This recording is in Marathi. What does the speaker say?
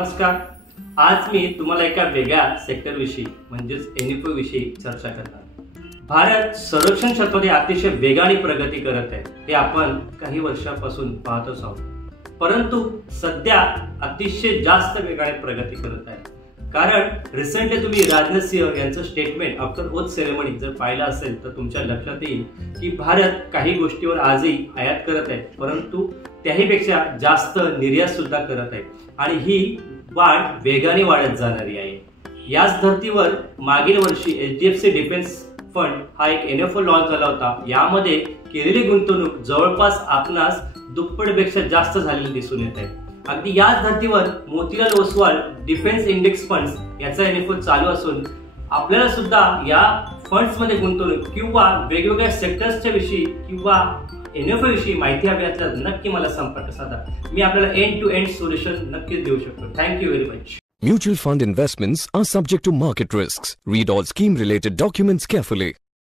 नमस्कार. आज मी तुम्हाला एका वेगळ्या सेक्टर विषयी म्हणजेच एनईपी विषयी चर्चा करणार. भारत संरक्षण क्षेत्रामध्ये अतिशय वेगाने प्रगती करत आहे हे आपण काही वर्षापासून पाहतच आहोत. परंतु सध्या अतिशय जास्त वेगाने प्रगती करत आहे. कारण रिसेंटली तुम्ही राजनाथ सिंह यांचं स्टेटमेंट आफ्टर ओथ सेरेमनी जर पाहिलं असेल तर तुमच्या लक्षात येईल की भारत काही गोष्टीवर आजही आयात करत आहे, परंतु त्याहीपेक्षा जास्त निर्यात सुद्धा करत आहे आणि ही वाढ वेगाने वाढत जाणारी आहे. याच धर्तीवर मागील वर्षी HDFC डिफेन्स फंड हा एक NFO लॉन्च झाला होता. यामध्ये केलेली गुंतवणूक जवळपास आपणास दुप्पटपेक्षा जास्त झालेली दिसून येत आहे. अगदी याच धर्तीवर Motilal Oswal defence index funds याचा NFO चालू असून आपल्याला सुद्धा या फंड्स मध्ये गुंतवणूक किंवा वेगवेगळ्या सेक्टर्सच्या विषयी किंवा NFO विषयी माहिती हवी असल्यास नक्की मला संपर्क साधा. मी आपल्याला एंड टू एंड सोल्युशन नक्कीच देऊ शकतो. Thank you very much. Mutual fund investments are subject to market risks. Read all scheme related documents carefully.